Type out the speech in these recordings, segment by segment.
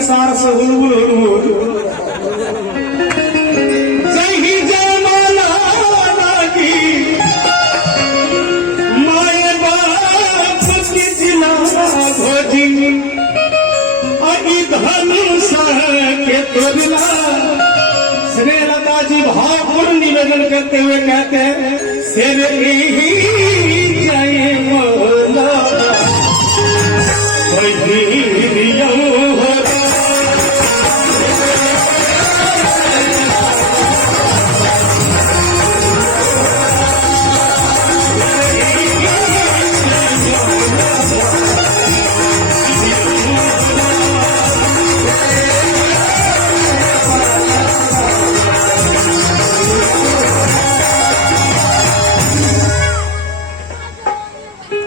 के सार से हुलहुल हुलहुल जय ही जय माला लागी माए बाप की जिला भोजी अगी धनुष के तोड़ना। श्रीलता जी भावपूर्ण निवेदन करते हुए कहते हैं सिर ही जय माला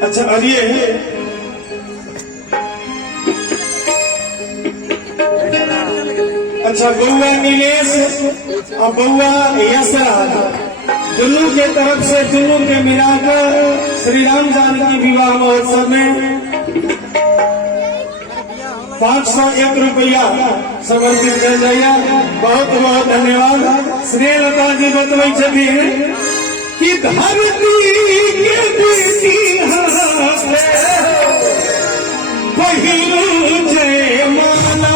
अच्छा अरिए अच्छा बउआ नीलेश और बउआ यशराज दोनों के तरफ से दोनों के मिलाकर श्री राम जानकी विवाह महोत्सव में 501 रुपया समर्पित कर दिया। बहुत बहुत धन्यवाद। श्रीलता जी बतवे कि धरती के बेटी पहिरू जय माला